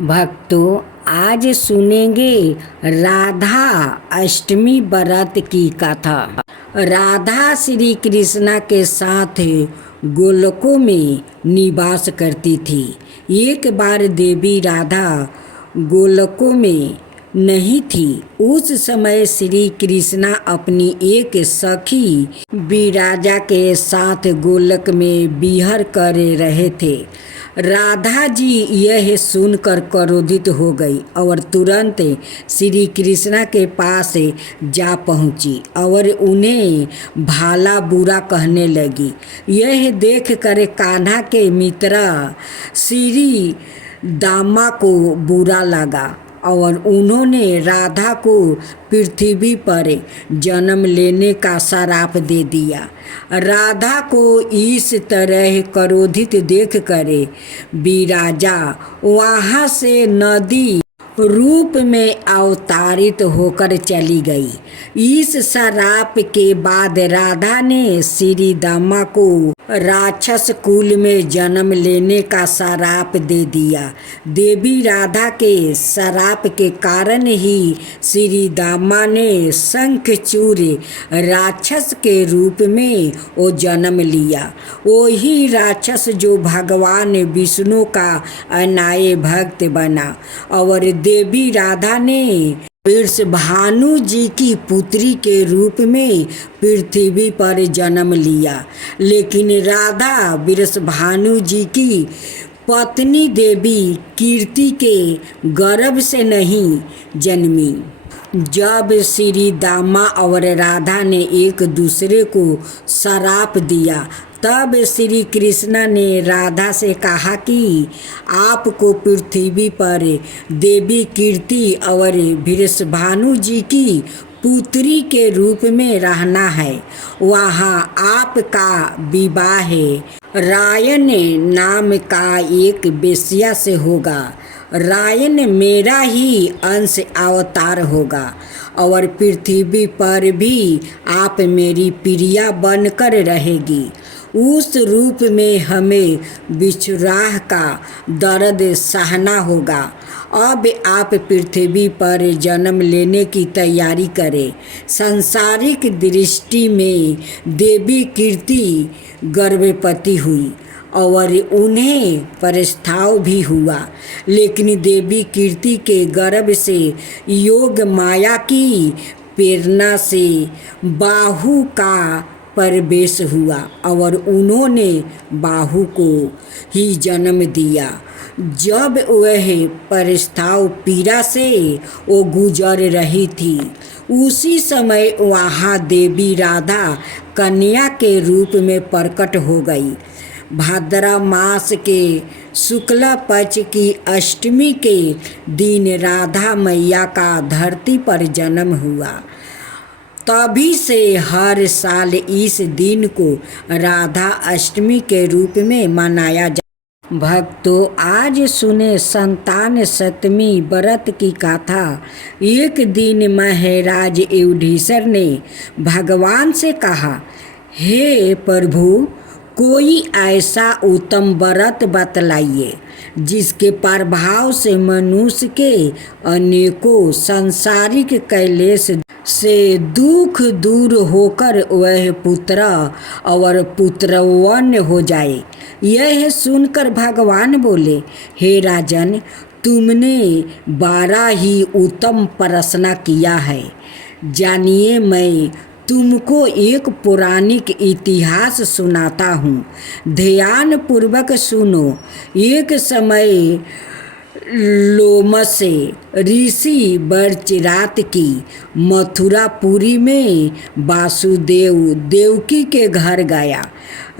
भक्तों, आज सुनेंगे राधा अष्टमी व्रत की कथा। राधा श्री कृष्णा के साथ गोलोकों में निवास करती थी। एक बार देवी राधा गोलोकों में नहीं थी। उस समय श्री कृष्णा अपनी एक सखी विराजा के साथ गोलक में विहर कर रहे थे। राधा जी यह सुनकर क्रोधित हो गई और तुरंत श्री कृष्णा के पास जा पहुंची और उन्हें भला बुरा कहने लगी। यह देखकर कान्हा के मित्र श्री दामा को बुरा लगा और उन्होंने राधा को पृथ्वी पर जन्म लेने का श्राप दे दिया। राधा को इस तरह क्रोधित देखकर विराजा वहाँ से नदी रूप में अवतारित होकर चली गई। इस श्राप के बाद राधा ने श्री दामा को राक्षस कुल में जन्म लेने का श्राप दे दिया। देवी राधा के श्राप के कारण ही श्री दामा ने शंखचूड़ राक्षस के रूप में वो जन्म लिया। वही राक्षस जो भगवान विष्णु का अनाय भक्त बना और देवी राधा ने वृषभानु जी की पुत्री के रूप में पृथ्वी पर जन्म लिया। लेकिन राधा वृषभानु जी की पत्नी देवी कीर्ति के गर्भ से नहीं जन्मी। जब श्री दामा और राधा ने एक दूसरे को श्राप दिया, तब श्री कृष्ण ने राधा से कहा कि आपको पृथ्वी पर देवी कीर्ति और वृषभानु जी की पुत्री के रूप में रहना है। वहाँ आपका विवाह रायन नाम का एक वेश्या से होगा। रायन मेरा ही अंश अवतार होगा और पृथ्वी पर भी आप मेरी प्रिया बनकर रहेगी। उस रूप में हमें विछुराह का दर्द सहना होगा। अब आप पृथ्वी पर जन्म लेने की तैयारी करें। सांसारिक दृष्टि में देवी कीर्ति गर्भवती हुई और उन्हें प्रस्ताव भी हुआ, लेकिन देवी कीर्ति के गर्भ से योग माया की प्रेरणा से बाहु का प्रवेश हुआ और उन्होंने बाहु को ही जन्म दिया। जब वह प्रस्ताव पीड़ा से वो गुजर रही थी, उसी समय वहाँ देवी राधा कन्या के रूप में प्रकट हो गई। भाद्र मास के शुक्ल पक्ष की अष्टमी के दिन राधा मैया का धरती पर जन्म हुआ। तभी से हर साल इस दिन को राधा अष्टमी के रूप में मनाया जाता। भक्तों, आज सुने संतान सप्तमी व्रत की कथा। एक दिन महाराज युधिष्ठिर ने भगवान से कहा, हे प्रभु, कोई ऐसा उत्तम व्रत बतलाइए जिसके प्रभाव से मनुष्य के अनेकों सांसारिक क्लेश से दुख दूर होकर वह पुत्र और पुत्रवन हो जाए। यह सुनकर भगवान बोले, हे राजन, तुमने 12 ही उत्तम प्रश्न किया है। जानिए, मैं तुमको एक पौराणिक इतिहास सुनाता हूँ। ध्यान पूर्वक सुनो। एक समय लोमस ऋषि बर्चिरात की मथुरापुरी में वासुदेव देवकी के घर गया।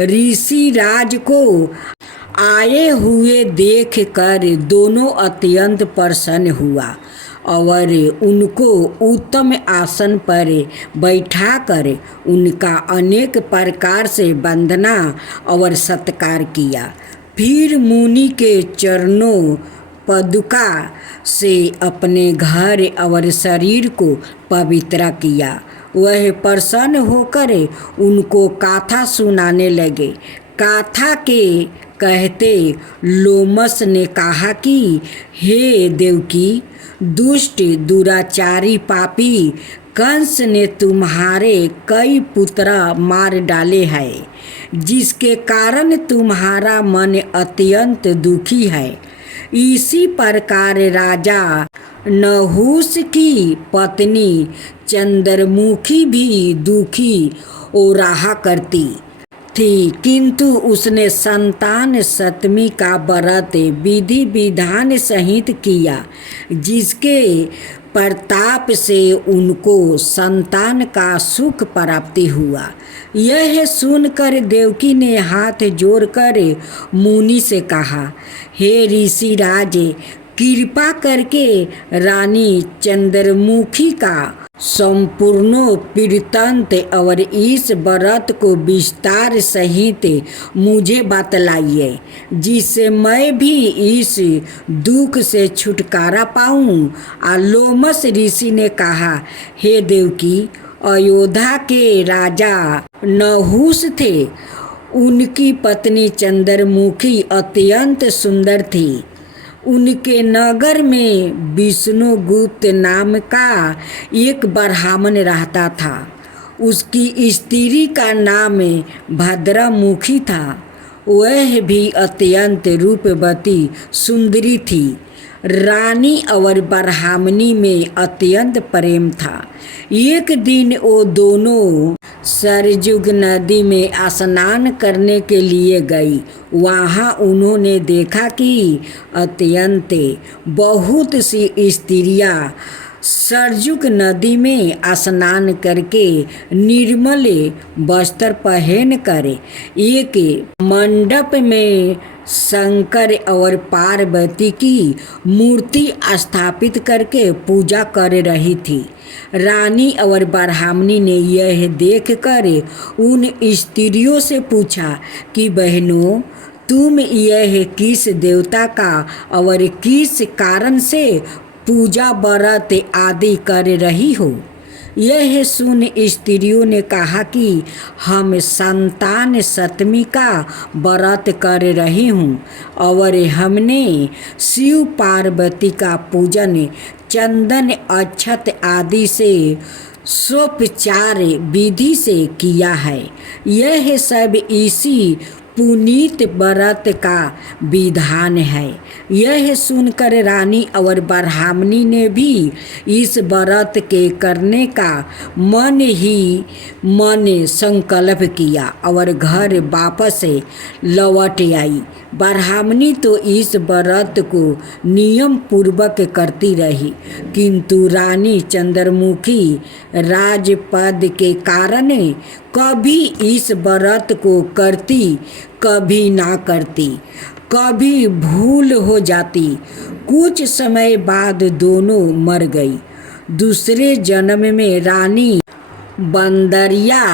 ऋषि राज को आए हुए देखकर दोनों अत्यंत प्रसन्न हुआ और उनको उत्तम आसन पर बैठाकर उनका अनेक प्रकार से वंदना और सत्कार किया। फिर मुनि के चरणों पदुका से अपने घर और शरीर को पवित्र किया। वह प्रसन्न होकर उनको गाथा सुनाने लगे। गाथा के कहते लोमस ने कहा कि हे देवकी, दुष्ट दुराचारी पापी कंस ने तुम्हारे कई पुत्र मार डाले हैं, जिसके कारण तुम्हारा मन अत्यंत दुखी है। इसी प्रकार राजा नहुस की पत्नी चंद्रमुखी भी दुखी और रहा करती थी, किंतु उसने संतान सप्तमी का व्रत विधि विधान सहित किया, जिसके प्रताप से उनको संतान का सुख प्राप्ति हुआ। यह सुनकर देवकी ने हाथ जोड़कर मुनि से कहा, हे ऋषि राज, कृपा करके रानी चंद्रमुखी का संपूर्ण वृत्तांत और इस व्रत को विस्तार सहित मुझे बतलाइए, जिससे मैं भी इस दुख से छुटकारा पाऊं। लोमस ऋषि ने कहा, हे देवकी, अयोध्या के राजा नहुस थे। उनकी पत्नी चंद्रमुखी अत्यंत सुंदर थी। उनके नगर में विष्णुगुप्त नाम का एक ब्राह्मण रहता था। उसकी स्त्री का नाम भद्रमुखी था। वह भी अत्यंत रूपवती सुंदरी थी। रानी और ब्राह्मणी में अत्यंत प्रेम था। एक दिन वो दोनों सरजुग नदी में स्नान करने के लिए गई। वहाँ उन्होंने देखा कि अत्यंत बहुत सी स्त्रियाँ सरजुग नदी में स्नान करके निर्मल वस्त्र पहन कर एक मंडप में शंकर और पार्वती की मूर्ति स्थापित करके पूजा कर रही थी। रानी और ब्राह्मणी ने यह देखकर उन स्त्रियों से पूछा कि बहनों, तुम यह किस देवता का और किस कारण से पूजा व्रत आदि कर रही हो? यह सुन स्त्रियों ने कहा कि हम संतान सप्तमी का व्रत कर रही हूँ और हमने शिव पार्वती का पूजन चंदन अक्षत आदि से सोपचार विधि से किया है। यह सब इसी पुनीत व्रत का विधान है। यह सुनकर रानी और ब्राह्मणी ने भी इस व्रत के करने का मन ही मन संकल्प किया और घर वापस लौट आई। ब्राह्मणी तो इस व्रत को नियम पूर्वक करती रही, किंतु रानी चंद्रमुखी राजपद के कारण कभी इस व्रत को करती, कभी ना करती, कभी भूल हो जाती। कुछ समय बाद दोनों मर गई। दूसरे जन्म में रानी बंदरिया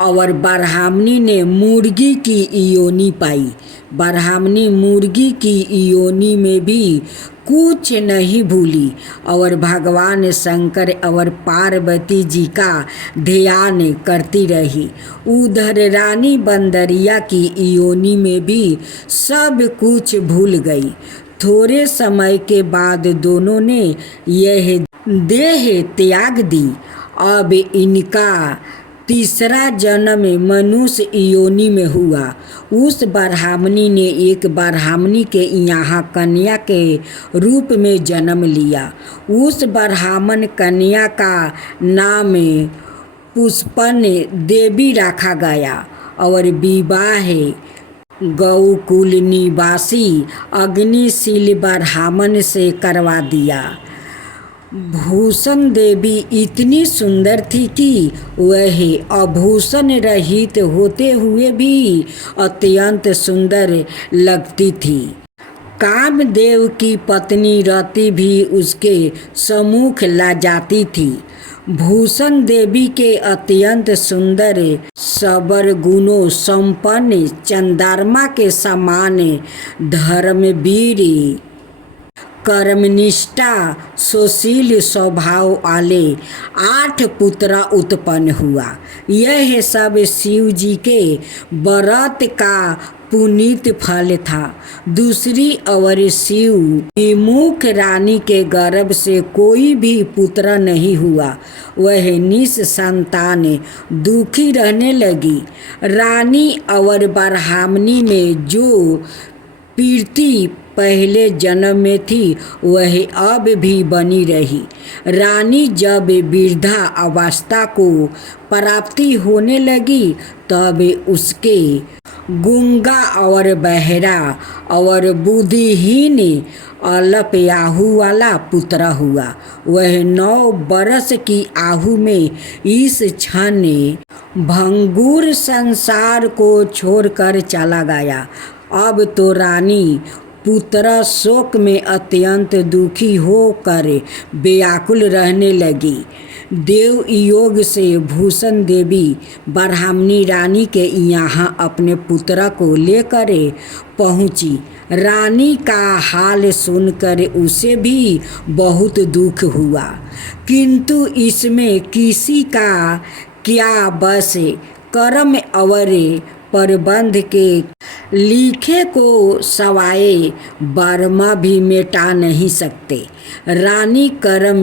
और ब्राह्मणी ने मुर्गी की योनि पाई। ब्राह्मणी मुर्गी की योनि में भी कुछ नहीं भूली और भगवान शंकर और पार्वती जी का ध्यान करती रही। उधर रानी बंदरिया की योनि में भी सब कुछ भूल गई। थोड़े समय के बाद दोनों ने यह देह त्याग दी। अब इनका तीसरा जन्म मनुष्य योनि में हुआ। उस ब्राह्मणी ने एक ब्राह्मणी के यहाँ कन्या के रूप में जन्म लिया। उस ब्राह्मण कन्या का नाम पुष्पन देवी रखा गया और विवाह गौकुल निवासी अग्निशील ब्राह्मण से करवा दिया। भूषण देवी इतनी सुंदर थी कि वह आभूषण रहित होते हुए भी अत्यंत सुंदर लगती थी। कामदेव की पत्नी रति भी उसके सम्मुख ला जाती थी। भूषण देवी के अत्यंत सुंदर सबर गुणों संपन्न चंद्रमा के समान धर्मवीर कर्मनिष्ठा सुशील स्वभाव वाले 8 पुत्र उत्पन्न हुआ। यह सब शिव जी के व्रत का पुनीत फल था। दूसरी ओर शिव विमुख रानी के गर्भ से कोई भी पुत्र नहीं हुआ। वह निसंतान दुखी रहने लगी। रानी और ब्राह्मणी में जो प्रीति पहले जन्म में थी वह अब भी बनी रही। रानी जब वृद्धा अवस्था को प्राप्ति होने लगी तब उसके गूंगा और बहरा और बुद्धिहीन अल्पयाहु वाला पुत्र हुआ। वह 9 बरस की आयु में इस क्षण भंगुर संसार को छोड़कर चला गया। अब तो रानी पुत्र शोक में अत्यंत दुखी होकर व्याकुल रहने लगी। देव योग से भूषण देवी ब्राह्मणी रानी के यहाँ अपने पुत्र को लेकर पहुँची। रानी का हाल सुनकर उसे भी बहुत दुख हुआ, किंतु इसमें किसी का क्या बस। कर्म और प्रबंध के लिखे को सवाए बर्मा भी मिटा नहीं सकते। रानी कर्म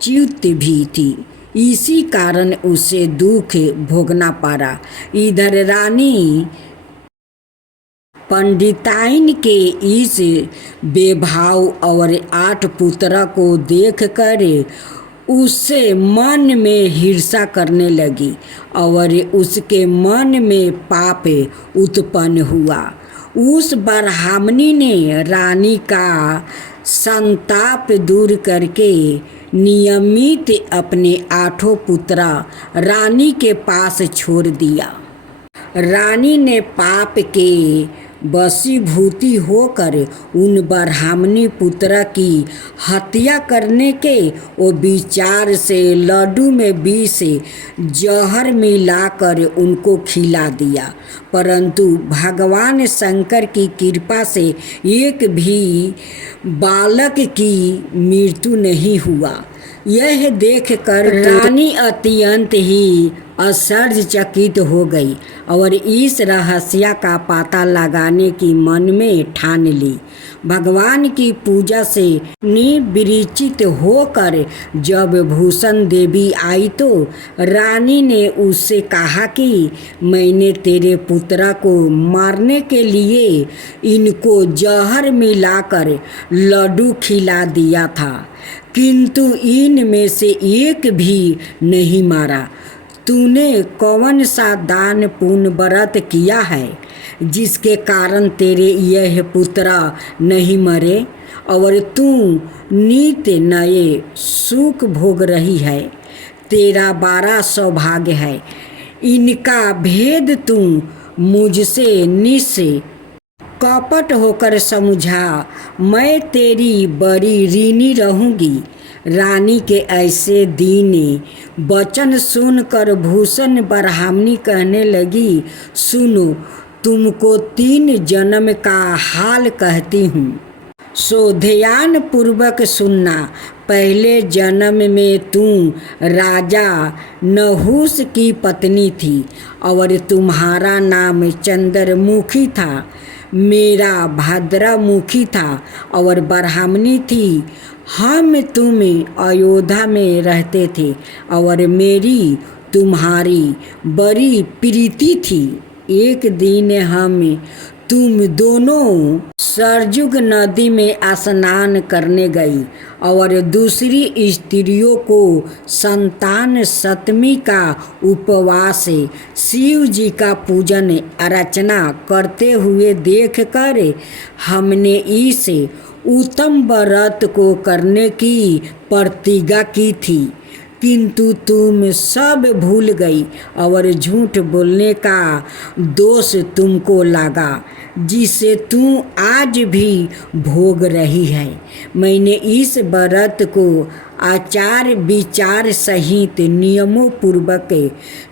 च्युत भी थी, इसी कारण उसे दुख भोगना पड़ा। इधर रानी पंडिताइन के इस बेभाव और 8 पुत्र को देखकर उससे मन में ईर्ष्या करने लगी और उसके मन में पाप उत्पन्न हुआ। उस ब्राह्मणी ने रानी का संताप दूर करके नियमित अपने 8 पुत्र रानी के पास छोड़ दिया। रानी ने पाप के वशीभूति होकर उन ब्राह्मणी पुत्र की हत्या करने के वो विचार से लड्डू में विष जहर मिलाकर उनको खिला दिया, परंतु भगवान शंकर की कृपा से एक भी बालक की मृत्यु नहीं हुआ। यह देखकर रानी अत्यंत ही आश्चर्यचकित हो गई और इस रहस्य का पता लगाने की मन में ठान ली। भगवान की पूजा से निवृत्त होकर जब भूषण देवी आई तो रानी ने उससे कहा कि मैंने तेरे पुत्र को मारने के लिए इनको जहर मिलाकर लड्डू खिला दिया था, किंतु इनमें से एक भी नहीं मारा। तूने कौन सा दान पुण्य व्रत किया है जिसके कारण तेरे यह पुत्र नहीं मरे और तू नित्य नए सुख भोग रही है? तेरा बड़ा सौभाग्य है। इनका भेद तू मुझसे निश्चय कपट होकर समझा। मैं तेरी बड़ी ऋणी रहूँगी। रानी के ऐसे दीन वचन सुनकर भूषण ब्राह्मणी कहने लगी, सुनो, तुमको 3 जन्म का हाल कहती हूँ, सो ध्यान पूर्वक सुनना। पहले जन्म में तू राजा नहुस की पत्नी थी और तुम्हारा नाम चंद्रमुखी था। मेरा भद्रमुखी था और ब्राह्मणी थी। हम तुम अयोध्या में रहते थे और मेरी तुम्हारी बड़ी प्रीति थी। एक दिन हम तुम दोनों सरजुग नदी में स्नान करने गई और दूसरी स्त्रियों को संतान सप्तमी का उपवास शिव जी का पूजन अर्चना करते हुए देखकर हमने इस उत्तम व्रत को करने की प्रतिज्ञा की थी, किंतु तुम सब भूल गई और झूठ बोलने का दोष तुमको लगा, जिसे तू आज भी भोग रही है। मैंने इस व्रत को आचार विचार सहित नियमों पूर्वक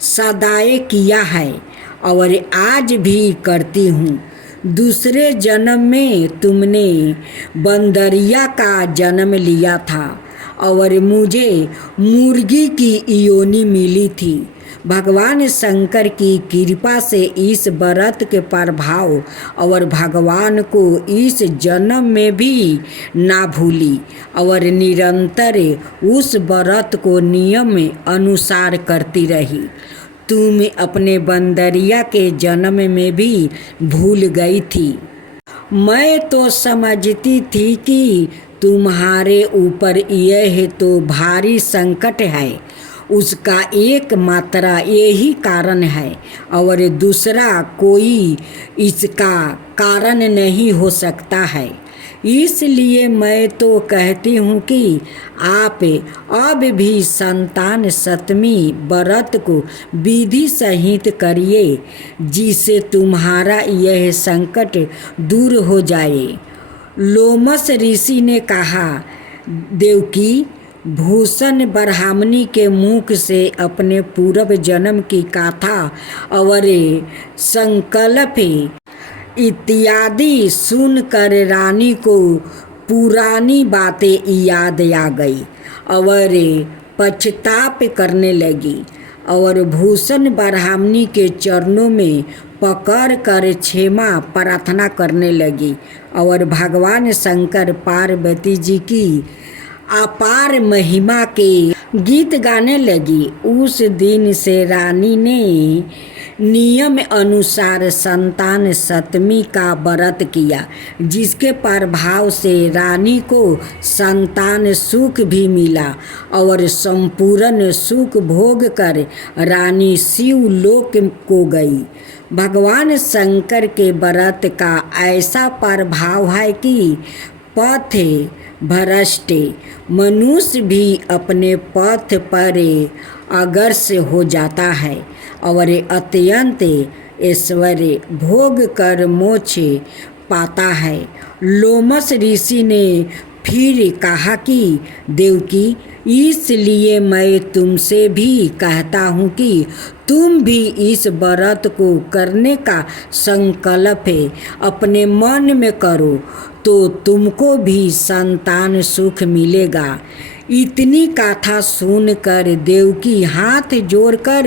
सदाए किया है और आज भी करती हूँ। दूसरे जन्म में तुमने बंदरिया का जन्म लिया था और मुझे मुर्गी की योनि मिली थी। भगवान शंकर की कृपा से इस व्रत के प्रभाव और भगवान को इस जन्म में भी ना भूली और निरंतर उस व्रत को नियम अनुसार करती रही। तुम अपने बंदरिया के जन्म में भी भूल गई थी। मैं तो समझती थी कि तुम्हारे ऊपर यह तो भारी संकट है, उसका एक मात्रा यही कारण है और दूसरा कोई इसका कारण नहीं हो सकता है। इसलिए मैं तो कहती हूँ कि आप अब भी संतान सप्तमी व्रत को विधि सहित करिए, जिससे तुम्हारा यह संकट दूर हो जाए। लोमस ऋषि ने कहा, देवकी, भूषण ब्राह्मणी के मुख से अपने पूर्व जन्म की गाथा और संकल्प इत्यादि सुनकर रानी को पुरानी बातें याद आ गई और पछताप करने लगी और भूषण ब्राह्मणी के चरणों में पकड़ कर क्षमा प्रार्थना करने लगी और भगवान शंकर पार्वती जी की अपार महिमा के गीत गाने लगी। उस दिन से रानी ने नियम अनुसार संतान सप्तमी का व्रत किया, जिसके प्रभाव से रानी को संतान सुख भी मिला और संपूर्ण सुख भोग कर रानी शिवलोक को गई। भगवान शंकर के व्रत का ऐसा प्रभाव है कि पथ भ्रष्ट मनुष्य भी अपने पथ पर अग्रसर हो जाता है और अत्यंत ऐश्वर्य भोग कर मोक्ष पाता है। लोमस ऋषि ने फिर कहा कि देवकी, इसलिए मैं तुमसे भी कहता हूँ कि तुम भी इस व्रत को करने का संकल्प अपने मन में करो, तो तुमको भी संतान सुख मिलेगा। इतनी कथा सुनकर देवकी हाथ जोड़कर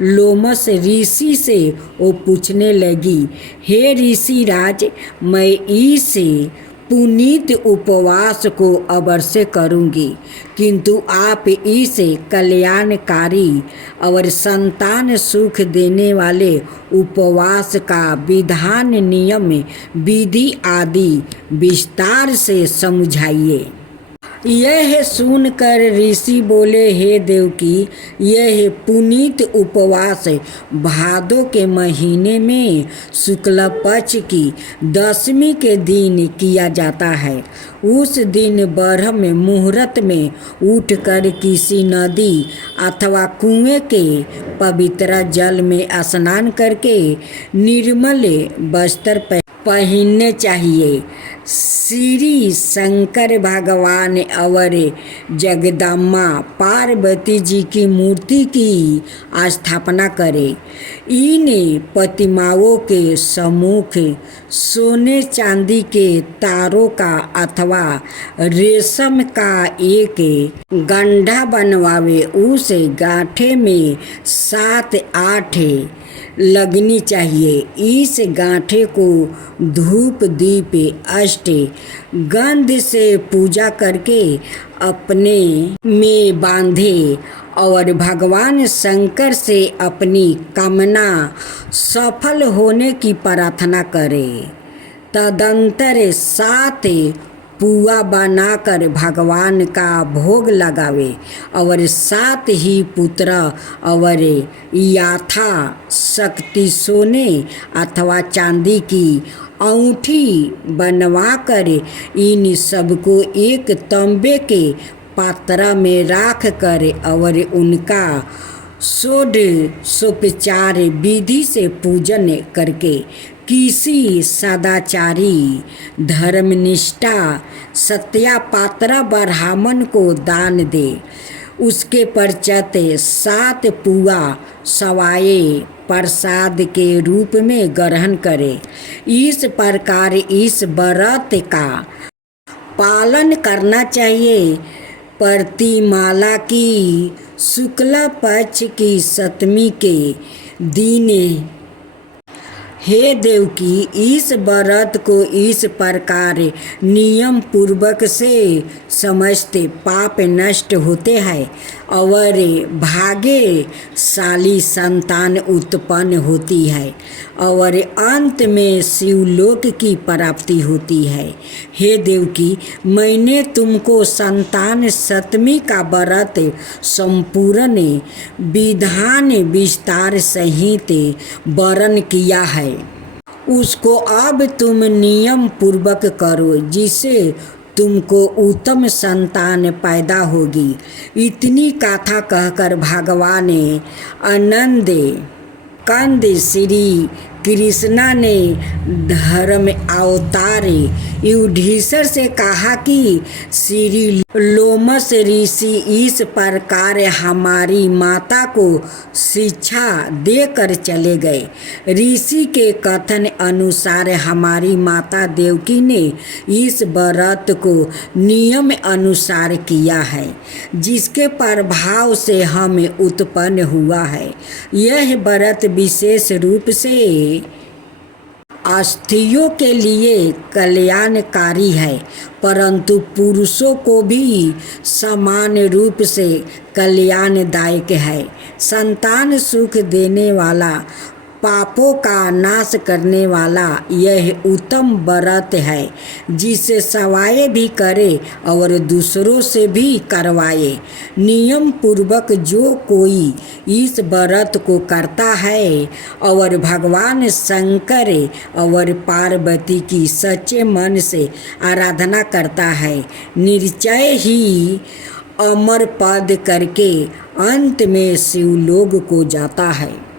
लोमस ऋषि से वो पूछने लगी, हे ऋषि राज, मैं इस पुनीत उपवास को अवश्य करूँगी, किंतु आप इस कल्याणकारी और संतान सुख देने वाले उपवास का विधान, नियम, विधि आदि विस्तार से समझाइए। यह सुनकर ऋषि बोले, हे देवकी, यह पुनीत उपवास भादो के महीने में शुक्ल पक्ष की 10वीं के दिन किया जाता है। उस दिन ब्रह्म मुहूर्त में उठकर किसी नदी अथवा कुएं के पवित्र जल में स्नान करके निर्मल वस्त्र पहनने चाहिए। श्री शंकर भगवान और जगदम्बा पार्वती जी की मूर्ति की स्थापना करें। इन प्रतिमाओं के सम्मुख सोने चांदी के तारों का अथवा रेशम का एक गंढा बनवावे। उस गांठे में 7-8 लगनी चाहिए। इस गांठे को धूप दीप अष्ट गंध से पूजा करके अपने में बांधे और भगवान शंकर से अपनी कामना सफल होने की प्रार्थना करे। तदंतर 7 पुआ बनाकर भगवान का भोग लगावे और 7 ही पुत्र और याथा शक्ति सोने अथवा चांदी की अंगूठी बनवाकर इन सबको एक तांबे के पात्र में रख कर और उनका षोडशोपचार विधि से पूजन करके किसी सदाचारी धर्मनिष्ठा सत्या पात्र ब्राह्मण को दान दे। उसके परचत 7 पुआ सवाए प्रसाद के रूप में ग्रहण करे। इस प्रकार इस व्रत का पालन करना चाहिए। प्रतिमाला की शुक्ल पक्ष की 7वीं के दिन हे देवकी, इस व्रत को इस प्रकार नियम पूर्वक से समझते पाप नष्ट होते हैं और भाग्यशाली संतान उत्पन्न होती है और अंत में शिवलोक की प्राप्ति होती है। हे देवकी, मैंने तुमको संतान 7वीं का व्रत संपूर्ण विधान विस्तार सहित वर्णन किया है। उसको अब तुम नियम पूर्वक करो, जिससे तुमको उत्तम संतान पैदा होगी। इतनी कथा कहकर भगवान आनंद कंद श्री कृष्णा ने धर्म अवतार युधिष्ठिर से कहा कि श्री लोमस ऋषि इस प्रकार हमारी माता को शिक्षा देकर चले गए। ऋषि के कथन अनुसार हमारी माता देवकी ने इस व्रत को नियम अनुसार किया है, जिसके प्रभाव से हमें उत्पन्न हुआ है। यह व्रत विशेष रूप से स्त्रियों के लिए कल्याणकारी है, परंतु पुरुषों को भी समान रूप से कल्याणदायक है। संतान सुख देने वाला, पापों का नाश करने वाला यह उत्तम व्रत है, जिसे सवाए भी करे और दूसरों से भी करवाए। नियम पूर्वक जो कोई इस व्रत को करता है और भगवान शंकर और पार्वती की सच्चे मन से आराधना करता है, निश्चय ही अमर पद करके अंत में शिवलोक को जाता है।